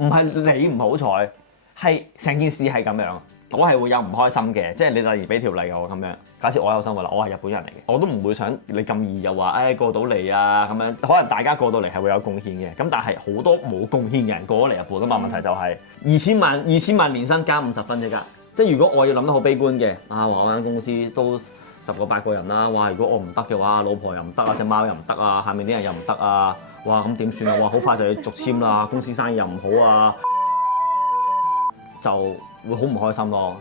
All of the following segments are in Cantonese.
唔係你唔好彩，係成件事係咁樣。我係會有唔開心嘅，即係你例如俾條例我咁樣，假設我有生活啦，我係日本人嚟嘅，我都唔會想你咁易又話過到嚟啊咁樣，可能大家過到嚟係會有貢獻嘅，咁但係好多冇貢獻嘅人過咗嚟日本啊嘛，問題就係2000萬年薪加50分啫㗎，即係如果我要諗得好悲觀嘅，話我間公司都10個8個人啦，哇！如果我唔得嘅話，老婆又唔得啊，隻貓又唔得啊，下面啲人又唔得啊，哇！咁點算啊？哇！好快就要續簽啦，公司生意又唔好啊，就會好唔開心咯。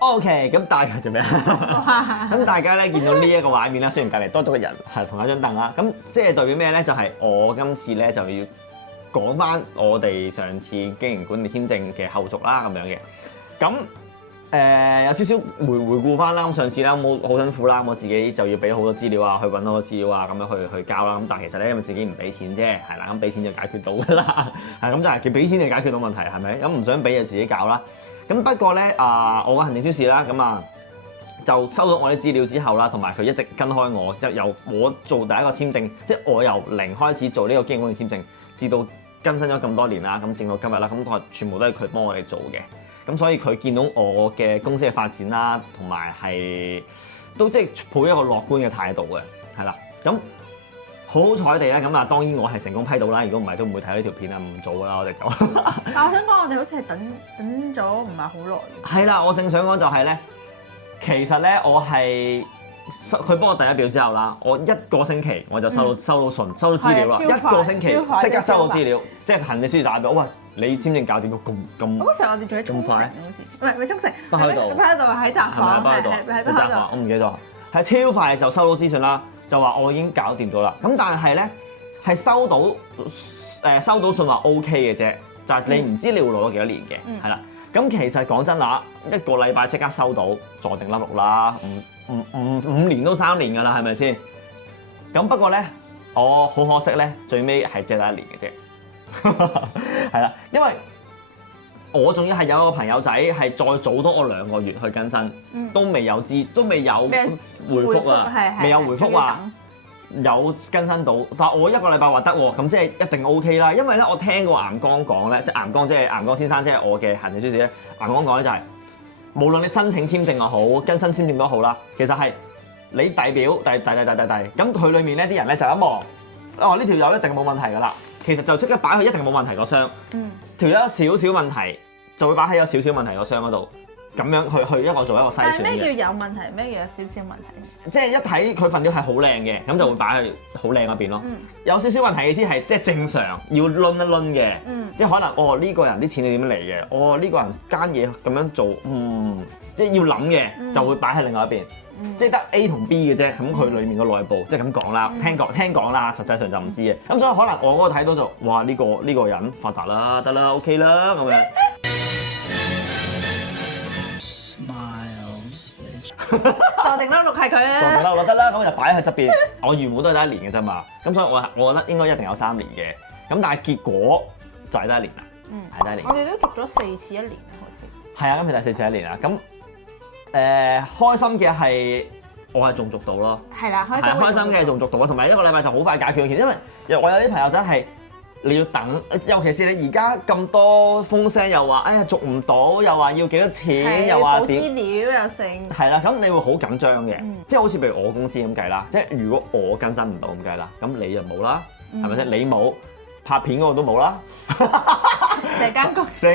OK， 咁大家做咩啊？咁大家咧見到呢一個畫面啦，雖然隔離多咗個人係同一張凳啦，咁即係代表咩咧？就係我今次咧就要講翻我哋上次經營管理簽證嘅後續啦，咁樣嘅。咁有少少回顧翻啦，咁上次啦冇好辛苦啦，我自己就要俾好多資料啊，去揾好多資料啊，咁樣去交啦。咁但係其實咧，因為自己唔俾錢啫，係啦，咁俾錢就解決到㗎啦，係咁就係俾錢就解決到問題，係咪？咁唔想俾就自己搞啦。咁不過咧我個行政書士啦，咁就收到我啲資料之後啦，同埋佢一直跟開我，就由我做第一個簽證，即係我由零開始做呢個經營管理簽證，至到更新咗咁多年啦，咁正到今日啦，咁全部都係佢幫我哋做嘅。咁所以佢見到我嘅公司嘅發展啦，同埋係都即係抱一個樂觀嘅態度嘅，係啦。咁好彩地咧，咁當然我係成功批到啦。如果唔係都唔會睇呢條片啊，唔做啦，我哋就。但我想講，我哋好似係等咗唔係好耐。係啦，我正想講就係咧，其實咧我係佢幫我遞咗表之後啦，我1個星期我就收到信、收到資料啦，1個星期即刻收到資料，即係行政書士打俾我，喂，你簽證搞掂到咁。嗰時我哋仲喺沖繩，好似唔係沖繩，北海道喺札幌，喺札幌，我唔記得咗，係超快就收到資訊啦，就話我已經搞掂咗啦。咁但係咧係收到信話 OK 嘅啫，就係你唔知你會攞咗幾多年嘅，係啦。咁其實講真啦，1個禮拜即刻收到，坐定粒六啦，5年都3年㗎啦，係咪先？咁不過咧，我好可惜咧，最尾係借得1年嘅啫，係啦，因為我仲要係有一個朋友仔係再早多我2個月去更新，都未有回覆啊，未有回覆話有更新到，但係我1個禮拜話得喎，咁即係一定 OK 啦。因為咧，我聽過岩江講咧，即係岩江先生，即係我嘅行政書士咧，岩江講咧就係，無論你申請簽證又好，更新簽證都好啦，其實係你遞表遞，咁佢裡面咧啲人咧就一望，呢條友一定冇問題㗎啦，其實就即刻擺去一定冇問題個箱，條友有少少問題就會擺喺有少少問題個箱嗰度。咁樣去一個做一個篩選嘅。但係咩叫有問題？咩叫有少少問題？即係一睇佢份料係好靚嘅，咁就會擺去好靚嗰邊咯。有少少問題嘅意思係即係正常要攆一攆嘅，即係可能呢個人啲錢係點樣嚟嘅？呢個人間嘢咁樣做，即係要諗嘅就會擺喺另外一邊。即係得 A 同 B 嘅啫，咁佢裡面個內部即係咁講啦，聽講啦，實際上就唔知嘅。咁所以可能我嗰個睇到就哇呢個人發達啦，得啦 OK 啦咁樣。坐定粒六係佢啊！坐定粒六得啦，咁就擺喺側邊。我原本都係得1年嘅啫嘛，咁所以我覺得應該一定有3年嘅。咁但係結果就係得1年啦，係得1年。我哋都續咗4次1年啊，好似。係啊，今次第4次1年啦。咁開心嘅係我係仲續到咯。係啦，開心嘅仲續到啊，同埋1個禮拜就好快解決嘅。因為我有啲朋友真係你要等，尤其是你而家咁多風聲，又話續唔到，又話要幾多錢，又話點？補資料又剩。係啦，咁你會好緊張嘅，即係好似譬如我公司咁計啦，即係如果我更新唔到咁計啦，咁你就冇啦，係咪先？你冇拍片嗰個都冇啦，成間公司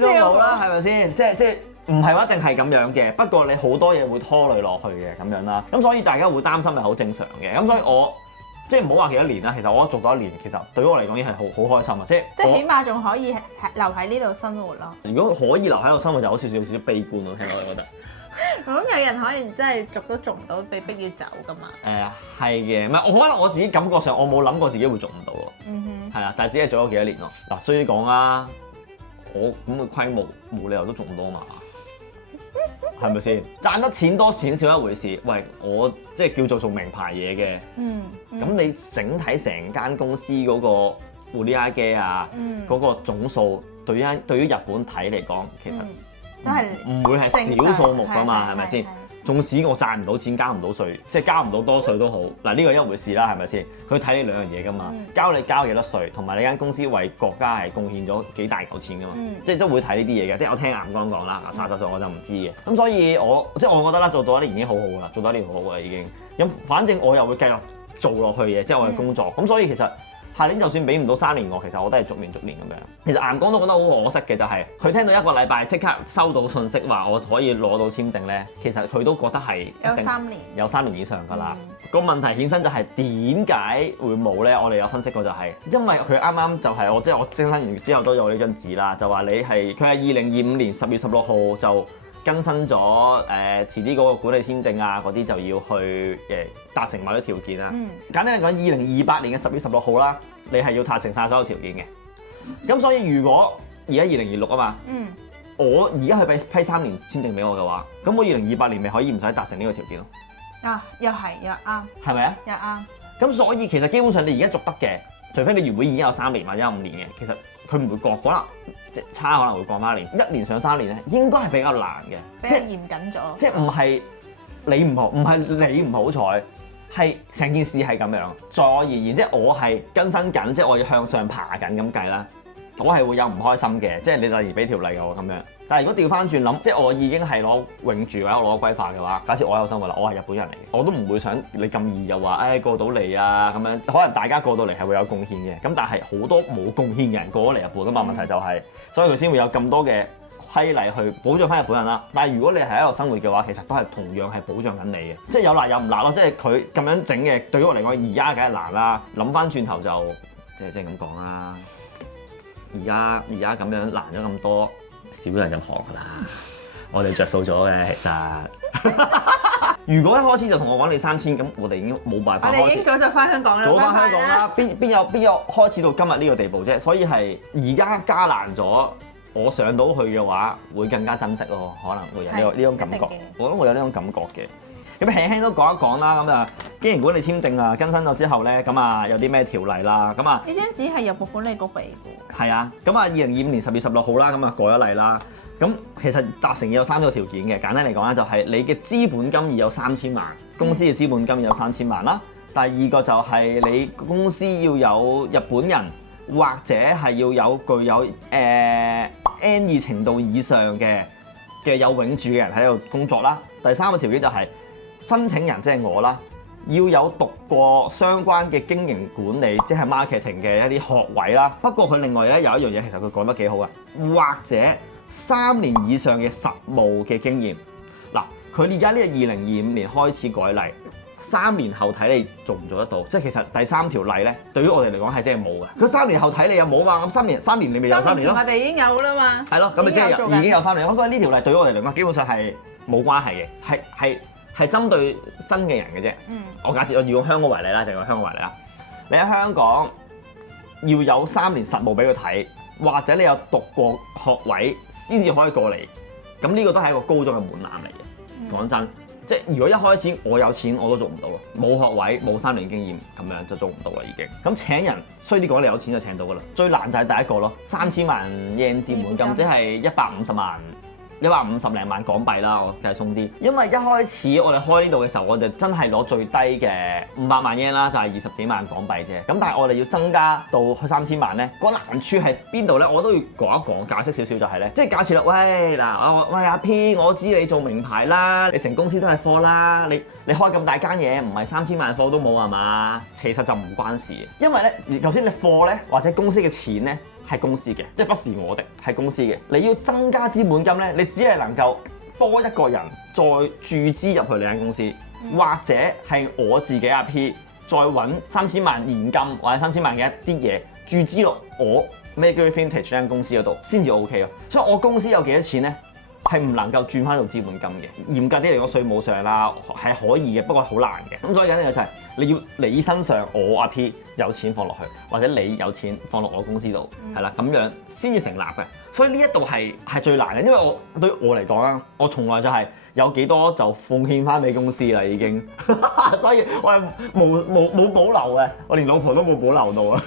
都冇啦，係咪先？即係唔係話一定係咁樣嘅，不過你好多嘢會拖累落去嘅咁樣啦，咁所以大家會擔心係好正常嘅，咁所以我。即係唔好話幾多年啦，其實我做到1年，其實對於我嚟講已經係好開心啊！即係起碼仲可以留喺呢度生活咯。如果可以留喺度生活，就有少少悲觀咯，聽我覺得。咁有人可能真係續都續唔到，被逼要走噶嘛？係嘅，唔係我可能我自己感覺上我冇諗過自己會續唔到喎。係啊，但係只係做咗幾多年咯。嗱，所以講啊，我咁嘅規模冇理由都續唔到嘛。係咪先？賺得錢多錢少一回事。喂，我即係叫做名牌嘢嘅。咁你整體成間公司嗰個売り上げ啊，嗰個總數對於日本睇嚟講，其實真係唔會係小數目㗎嘛，係咪先？縱使我賺唔到錢，交唔到稅，即係交唔到多稅都好，嗱呢個一回事啦，係咪先？佢睇你兩樣嘢㗎嘛，你交幾多稅，同埋你間公司為國家係貢獻咗幾大嚿錢㗎嘛，即係都會睇呢啲嘢嘅。即係我聽岩剛講啦，實際我就唔知嘅。咁所以我覺得啦，做到一年已經好好㗎啦，做到一年好好㗎啦已經。咁反正我又會繼續做落去嘅，即係我嘅工作。咁所以其實下年就算俾唔到3年我，其實我都係逐年咁樣。其實岩剛都覺得好可惜嘅就係、是，佢聽到一個禮拜即刻收到信息話我可以攞到簽證咧，其實佢都覺得係有3年以上㗎啦。個問題衍生就係點解會冇咧？我哋有分析過就係、因為佢啱啱就係我即係我徵婚完之後都有呢張紙啦，就話佢係2025年10月16號就更新咗遲啲嗰個管理簽證啊嗰啲就要去達成某啲條件啦。簡單嚟講，2028年嘅10月16號啦，你係要達成晒所有條件嘅。咁所以如果而家2026啊嘛，我而家去批3年簽證俾我嘅話，咁我2028年咪可以唔使達成呢個條件咯。啊，又係又啱，係咪啊？又啱。咁所以其實基本上你而家續得嘅，除非你原本已經有3年或者有5年嘅，其實佢唔會過，可能即係差可能會過翻一年，1年上3年咧，應該係比較難嘅，即係嚴謹咗。即係唔係你唔好，唔係你唔好彩，係成件事係咁樣。在我而言，即係我係更新緊，即係我要向上爬緊咁計啦。我係會有唔開心嘅，即係你例如俾條例我咁樣。但係如果調翻轉諗，即係我已經係攞永住或者攞歸化嘅話，假設我有生活啦，我係日本人嚟嘅，我都唔會想你咁易就話過到嚟啊咁樣。可能大家過到嚟係會有貢獻嘅，咁但係好多冇貢獻嘅人過咗嚟日本啊嘛。問題就係，所以佢先會有咁多嘅規例去保障翻日本人啦。但係如果你係喺度生活嘅話，其實都係同樣係保障緊你嘅，即係有辣有唔辣咯。即係佢咁樣整嘅，對於我嚟講而家梗係難啦。諗翻轉頭就即係咁講啦。而家咁樣難咗咁多，少人入行㗎啦。我哋着數咗嘅其實。如果一開始就同我講你3000，咁我哋已經冇辦法開始。我哋已經早就翻香港啦。早翻香港啦，邊有開始到今日呢個地步啫？所以係而家加難咗，我上到去嘅話，會更加珍惜咯。可能會有呢種感覺。我覺得會有呢種感覺嘅。咁輕輕都講一講啦，咁啊，經營管理簽證啊更新咗之後咧，咁啊有啲咩條例啦，咁啊呢張紙係由管理局俾嘅。係啊，咁啊2025年10月16號啦，咁啊改咗例啦。咁其實達成有3個條件嘅，簡單嚟講咧就係你嘅資本金要有3000萬，公司嘅資本金要有3000萬啦。第二個就係你公司要有日本人或者係要有具有N2程度以上嘅有永住嘅人喺度工作啦。第三個條件就係申請人即係我啦，要有讀過相關嘅經營管理，即係 marketing 嘅一啲學位啦。不過佢另外咧有一樣嘢，其實佢講得幾好啊，或者3年以上嘅實務嘅經驗。嗱，佢而家呢個2025年開始改例，3年後睇你做唔做得到。即係其實第3條例咧，對於我哋嚟講係真係冇嘅。佢3年後睇你有冇嘛？咁3年你咪有3年咯。我哋已經有啦嘛。係咯，咁咪即係已經有3年。咁所以呢條例對於我哋嚟講基本上係冇關係嘅，係針對新嘅人嘅啫。我假設我用香港為例啦，就用香港為例啦。你喺香港要有3年實務俾佢睇，或者你有讀過學位先至可以過嚟。咁呢個都係一個高咗嘅門檻嚟嘅。講真，即係如果一開始我有錢我都做唔到咯，冇學位冇3年經驗咁樣就做唔到啦已經。咁請人衰啲講，你有錢就請到噶啦。最難就係第一個咯，3000萬 yen 資本金，即係150萬。150零萬港幣啦，我計鬆啲。因為一開始我哋開呢度嘅時候，我哋真係攞最低嘅500萬 yen 啦，就係20幾萬港幣啫。咁但係我哋要增加到去3000萬咧，個難處係邊度咧？我都要講一講，解釋少少就係咧，即係假設啦，喂嗱，喂阿 P，我知你做名牌啦，你成公司都係貨啦，你開咁大間嘢，唔係3000萬貨都冇係嘛？其實就唔關事嘅，因為咧頭先你貨咧或者公司嘅錢咧。係公司嘅，即係不是我哋，係公司嘅。你要增加資本金咧，你只係能夠多一個人再注資入去你間公司，或者係我自己阿 P 再揾3000萬現金或者3000萬嘅一啲嘢注資落我 Mayberry Vintage 間公司嗰度先至 OK 咯。所以我公司有幾多錢咧？係唔能夠轉翻到資本金嘅。嚴格啲嚟講，稅務上啦係可以嘅，不過好難嘅。咁所以緊要就係你要你身上我阿 P 有錢放落去，或者你有錢放落我公司度，係啦，咁樣先至成立嘅。所以呢一度係最難嘅，因為對於我嚟講啦，我從來就係有幾多就奉獻翻俾公司啦已經，所以我係冇保留嘅，我連老婆都冇保留到啊。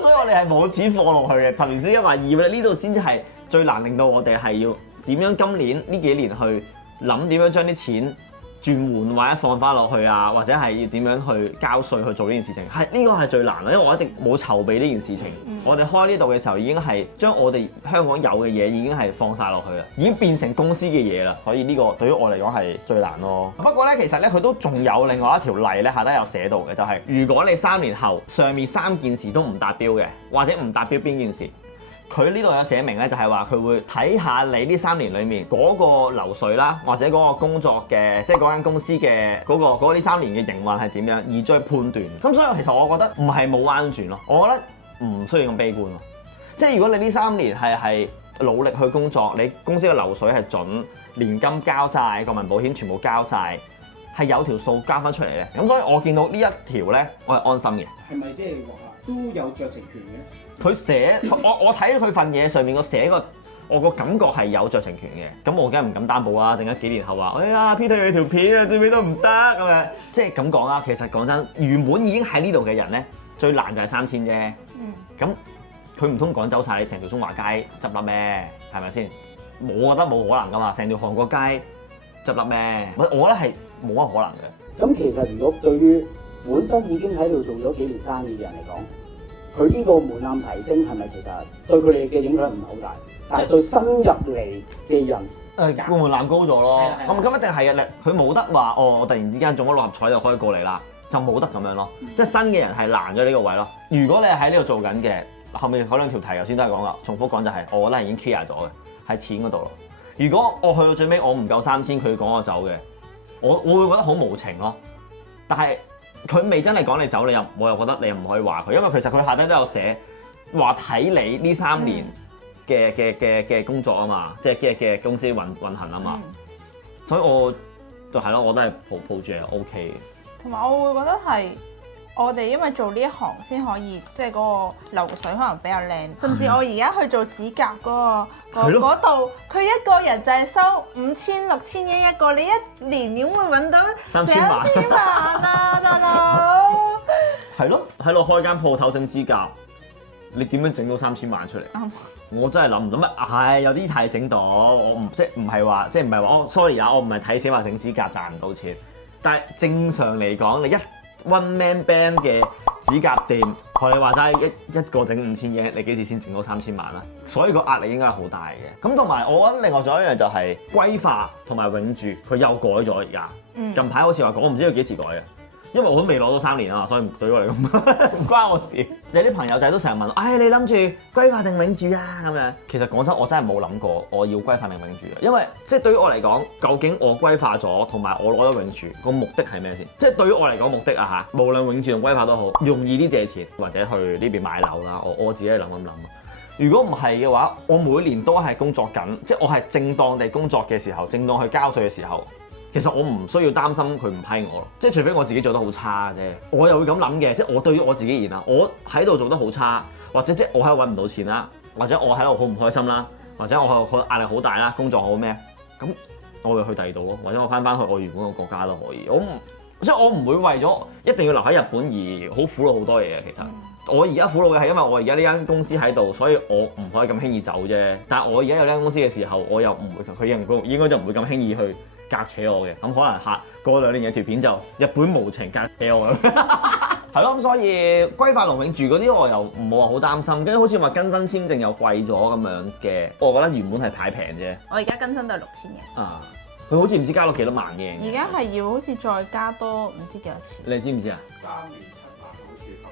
所以我哋係冇錢放落去嘅。頭先1話2呢度先至係最難，令到我哋係要點樣今年呢幾年去諗點樣將啲錢轉換或者放翻落去啊，或者係要點樣去交稅去做呢件事情，係呢個係最難咯，因為我一直冇籌備呢件事情。我哋開呢度嘅時候已經係將我哋香港有嘅嘢已經係放晒落去啦，已經變成公司嘅嘢啦，所以呢個對於我嚟講係最難咯。不過咧，其實咧佢都仲有另外一條例咧，下底有寫到嘅，就係如果你3年後上面3件事都唔達標嘅，或者唔達標邊件事。佢呢度有寫明咧，就係話佢會睇下你呢3年裡面嗰個流水啦，或者嗰個工作嘅，即係嗰間公司嘅嗰呢3年嘅營運係點樣，而再判斷。咁所以其實我覺得唔係冇彎轉咯，我覺得唔需要咁悲觀咯。即係如果你呢3年係努力去工作，你公司嘅流水係準，年金交晒，國民保險全部交晒，係有條數交翻出嚟嘅。咁所以我見到呢一條咧，我係安心嘅。係咪即係話都有酌情權嘅？佢寫我睇佢份嘢上面個寫個，我個感覺係有酌情權嘅，咁我梗係唔敢擔保啊！陣間幾年後話，哎呀 Peter 你條片啊，最尾都唔得咁樣，即係咁講啦。其實講真，原本已經喺呢度嘅人咧，最難就係3000啫。咁佢唔通趕走晒你成條中華街執笠咩？係咪先？我覺得冇可能噶嘛，成條韓國街執笠咩？我覺得係冇乜可能嘅。咁其實如果對於本身已經喺度做咗幾年生意嘅人嚟講，佢呢個門檻提升係咪其實對佢哋嘅影響唔係好大？但係對新入嚟嘅人，個門檻高咗咯。咁一定係嘅，佢冇得話我突然之間中咗6合彩就可以過嚟啦，就冇得咁樣咯。即係新嘅人係難咗呢個位咯。如果你係喺呢度做緊嘅，後面嗰2條題頭先都係講啦，重複講就係我覺得係已經 clear 咗嘅，喺錢嗰度咯。如果我去到最尾我唔夠3000，佢講我走嘅，我會覺得好無情咯。但係佢未真係講你走，我又覺得你又唔可以話佢，因為其實佢下底都有寫話睇你呢3年嘅工作啊嘛，即係嘅公司運行啊嘛，所以我就係咯，我都係抱住係 OK 嘅。同埋我會覺得係我哋因為做呢一行先可以，即係嗰個流水可能比較靚，甚至我而家去做指甲嗰度，佢一個人就係收5000、6000一個，你一年點會揾到3000萬啊，大佬？係咯，喺度開間鋪頭整指甲，你點樣整到3000萬出嚟？我真係諗唔到乜，係有啲太整到，我唔係話我 sorry 啊，我唔係睇死話整指甲賺唔到錢，但係正常嚟講，你one man band 嘅指甲店，學你話齋一個整5000嘢，你幾時先整到3000萬啊？所以個壓力應該係好大嘅。咁同埋我覺得另外仲有一樣就係歸化同埋永住，佢又改咗而家。近排好似話講，我唔知佢幾時改嘅。因為我都未攞到3年啊，所以對我嚟講唔關我事。有啲朋友仔都成日問我，你諗住歸化定永住啊？咁樣其實講真，我真係冇諗過我要歸化定永住嘅，因為即係對於我嚟講，究竟我歸化咗同埋我攞咗永住個目的係咩先？即係對於我嚟講目的啊嚇，無論永住同歸化都好，容易啲借錢或者去呢邊買樓啦。我自己諗一諗。如果唔係嘅話，我每年都係工作緊，即係我係正當地工作嘅時候，正當去交稅嘅時候。其實我唔需要擔心佢唔批我咯，即係除非我自己做得好差嘅啫，我又會咁諗嘅，即係我對於我自己而言啊，我喺度做得好差，或者即係我喺度揾唔到錢啦，或者我喺度好唔開心啦，或者我壓力好大啦，工作好咩，咁我會去第二度咯，或者我翻去我原本個國家都可以，即係我唔會為咗一定要留喺日本而好苦惱好多嘢嘅。其實我而家苦惱嘅係因為我而家呢間公司喺度，所以我唔可以咁輕易走啫。但係我而家有呢間公司嘅時候，我又唔會佢人工應該就唔會咁輕易去隔扯我嘅，咁可能過2年嘅條片就日本無情隔扯我啦，係咯。咁所以歸化同永住嗰啲我又冇話好擔心，跟住好似話更新簽證又貴咗咁樣嘅，我覺得原本係太平啫。我而家更新都係6000嘅。啊，佢好似唔知加咗幾多萬嘅。而家係要好似再加多唔知幾多錢。你知唔知啊？3年7萬好似合。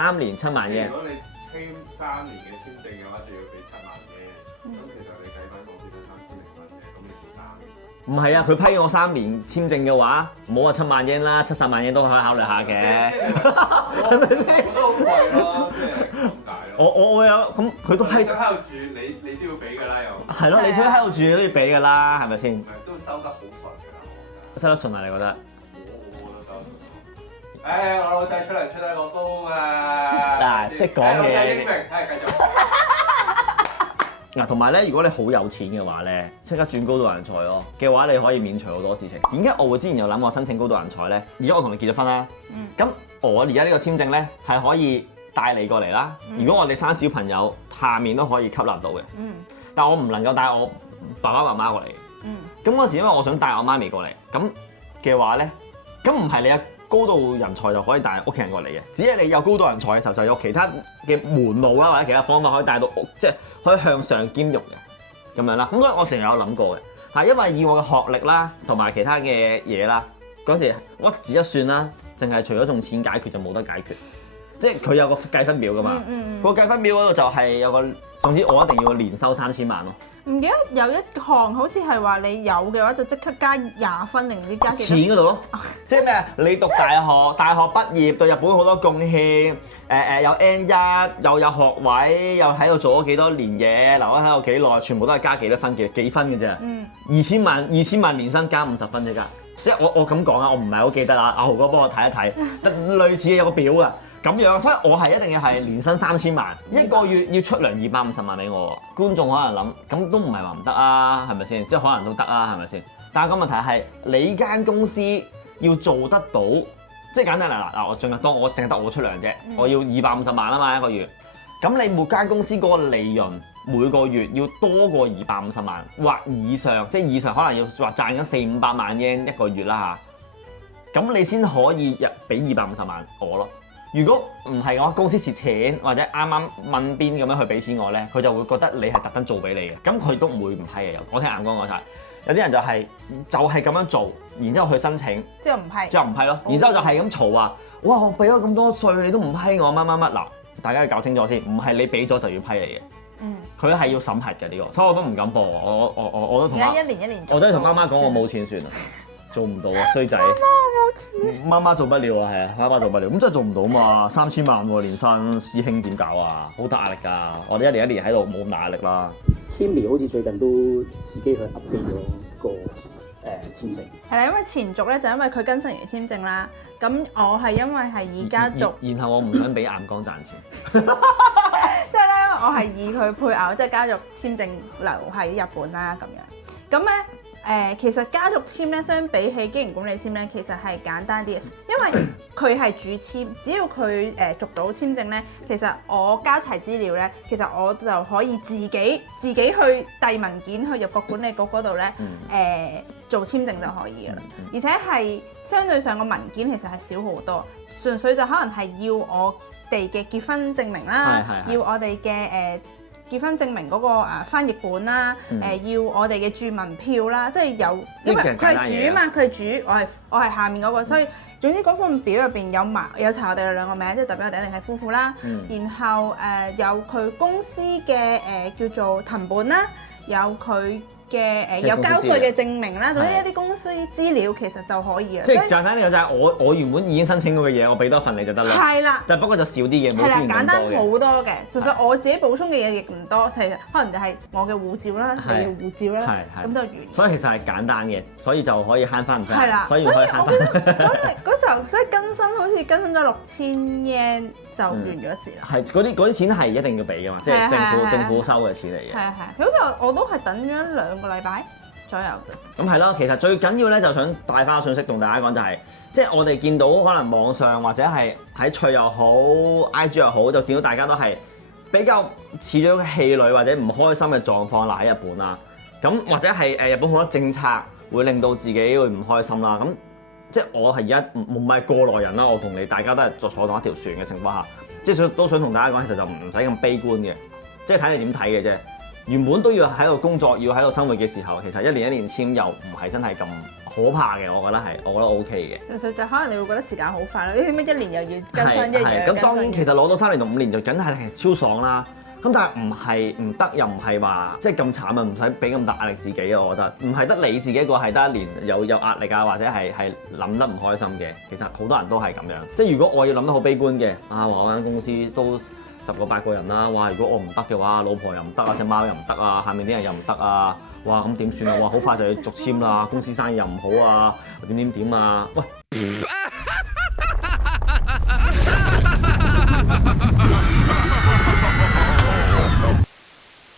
3年7萬嘅。如果你簽3年嘅簽證嘅話，就要俾7萬嘅。咁其實你計翻港幣都3000零蚊嘅，咁你做3年。唔係啊，佢批我3年簽證嘅話，唔好話7萬英啦，70萬英都可以考慮下嘅，係咪先？我覺得好貴咯，即係咁大咯。我有咁佢都批。你想喺度住，你都要俾㗎啦又。係咯，你想喺度住都要俾㗎啦，係咪先？唔係都收得好順㗎啦，我覺得。收得順啊？你覺得？我都收得順。我老細出得個工啊！嗱，識講嘢。老細英明，繼續。嗱，同埋咧，如果你好有錢嘅話咧，即刻轉高度人才咯嘅話，你可以免除好多事情。點解我會之前有諗過申請高度人才咧？而家我同你結咗婚啦，咁我而家呢個簽證咧係可以帶你過嚟啦。如果我哋生小朋友，下面都可以吸納到嘅。但我唔能夠帶我爸爸媽媽過嚟，咁嗰時因為我想帶我媽咪過嚟，咁嘅話咧，咁唔係你有高度人才就可以帶屋企人過嚟嘅，只係你有高度人才嘅時候就有其他嘅門路啦，或者其他方法可以帶到屋，即係可以向上兼容嘅咁樣啦。咁所以我成日有諗過嘅，但係因為以我嘅學歷啦，同埋其他嘅嘢啦，嗰時屈指一算啦，淨係除咗用錢解決就冇得解決。即係佢有個計分表㗎嘛，個計分表嗰度就係有個，總之我一定要年收3000萬咯。唔記得有一項好似係話你有嘅話就即刻加20分定唔知加幾多？錢嗰度咯，即係咩啊？你讀大學，大學畢業對日本好多貢獻，有 N1，又有學位，又喺度做咗幾多年嘢，留咗喺度幾耐，全部都係加幾多分幾分嘅啫。2000萬年薪加50分啫㗎，即係我咁講啊，我唔係好記得啦，阿豪哥幫我睇一睇，類似有個表啊。咁樣，所以我係一定要係年薪3000萬，一個月要出糧250萬俾我。觀眾可能諗，咁都唔係話唔得啊，係咪先？即係可能都得啊，係咪先？但係個問題係，你間公司要做得到，即係簡單嗱，我淨係得我出糧啫，我要250萬啊嘛一個月。咁你每間公司嗰個利潤每個月要多過250萬或以上，即係以上可能要話賺緊400-500萬yen一個月啦嚇。咁你先可以俾250萬我咯。如果唔係嘅話，公司蝕錢或者啱啱問邊咁樣去俾錢我咧，佢就會覺得你係特登做俾你嘅，咁佢都唔會唔批嘅。我聽眼光講晒，有啲人就係咁樣做，然之後去申請，之後唔批咯，然之後就係咁嘈話，哇！我俾咗咁多稅，你都唔批我乜嗱，大家要搞清楚先，唔係你俾咗就要批你嘅，佢係要審核嘅呢個，所以我都唔敢播，我都同而家一年我都係同媽媽講，我冇錢算啦。做唔到啊，衰仔！媽媽做不了啊，係啊，媽媽做不了，咁真係做唔到嘛，3000萬喎年薪，師兄點搞啊？好大壓力㗎，我哋一年喺度冇咁大壓力啦。Kimi 好似最近都自己去 update 咗個簽證。係啦，因為前續咧就因為佢更新完簽證啦，咁我係因為係以家族，然後我唔想俾岩江賺錢，即係咧我係以佢配偶即係家族簽證留喺日本啦咁樣，咁咧。其實家族簽咧，相比起經營管理簽咧，其實係簡單啲嘅，因為佢係主簽，只要佢續到簽證咧，其實我交齊資料咧，其實我就可以自己去遞文件去入個管理局嗰度咧，做簽證就可以㗎啦，而且係相對上個文件其實係少好多，純粹就可能係要我哋嘅結婚證明啦，要我哋嘅結婚證明嗰個翻譯本啦，要我哋嘅住民票啦，即係有，因為佢係主嘛，佢係主，我係下面嗰個，所以總之嗰份表入邊有查我哋兩個名，即係代表我哋一定係夫婦啦。然後有佢公司嘅叫做藤本啦，有佢嘅有交稅嘅證明啦，總之一啲公司資料其實就可以啦。即係簡單啲就係我原本已經申請過嘅嘢，我俾多份你就得啦。係啦，但不過就少啲嘅，冇先咁多嘅。係啦，簡單好多嘅，純粹我自己補充嘅嘢亦唔多，其實可能就係我嘅護照啦，你嘅護照啦，咁就完。所以其實係簡單嘅，所以就可以慳翻唔少。係啦，所以我覺得嗰時候，所以更新好似更新咗6000yen。就完咗事啦。係嗰啲錢係一定要俾噶嘛，即係政府收嘅錢嚟嘅。係啊係啊，好似我都係等咗2個禮拜左右嘅。咁係咯，其實最緊要咧就想帶翻個信息同大家講就係，即係我哋見到可能網上或者係喺趣又好 IG 又好，就見到大家都係比較似咗氣餒或者唔開心嘅狀況嗱喺日本啦。咁或者係日本好多政策會令到自己會唔開心啦。咁即係我係而家唔係過來人啦，我同你大家都係坐同一條船嘅情況下，即係都想同大家講，其實就唔使咁悲觀嘅，即係睇你點睇嘅啫。原本都要喺度工作，要喺度生活嘅時候，其實一年簽又唔係真係咁可怕嘅，我覺得 OK 嘅。其實就可能你會覺得時間好快咯，啲咩1年又要更新一樣。咁當然其實攞到3年同5年就梗係超爽啦。咁但係唔係唔得，又唔係話即係咁慘啊！唔使俾咁大壓力自己啊！我覺得唔係得你自己一個係得1年有壓力啊，或者係諗得唔開心嘅。其實好多人都係咁樣。即係如果我要諗得好悲觀嘅，話我間公司都10個8個人啦，哇！如果我唔得嘅話，老婆又唔得啊，隻貓又唔得啊，下面啲人又唔得啊，哇！咁點算啊？哇！好快就要續簽啦，公司生意又唔好啊，點啊？喂！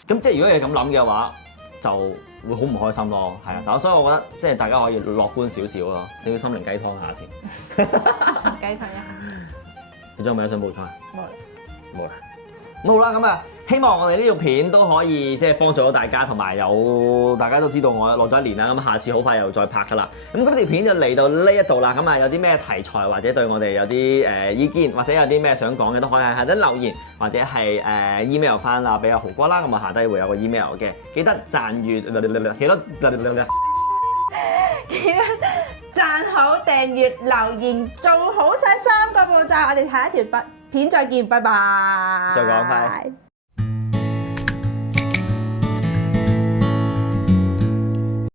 咁即係如果你咁諗嘅話，就會好唔開心咯，係啊！但所以我覺得即係大家可以樂觀少少咯，少少心靈雞湯下先。雞湯一下。你仲有冇想補充啊？冇啦。好啦，咁啊，希望我哋呢條片都可以即係幫助到大家，同埋有大家都知道我落咗1年啦，咁下次好快又再拍噶啦。咁嗰條片就嚟到呢一度啦，咁啊有啲咩題材或者對我哋有啲意見，或者有啲咩想講嘅都可以喺下底留言，或者係email 翻啊俾阿豪哥啦，咁啊下低會有個 email 嘅，記得讚閱記得讚好、訂閱、留言，做好晒3個步驟，我哋下一條片再見，拜拜。再講拜。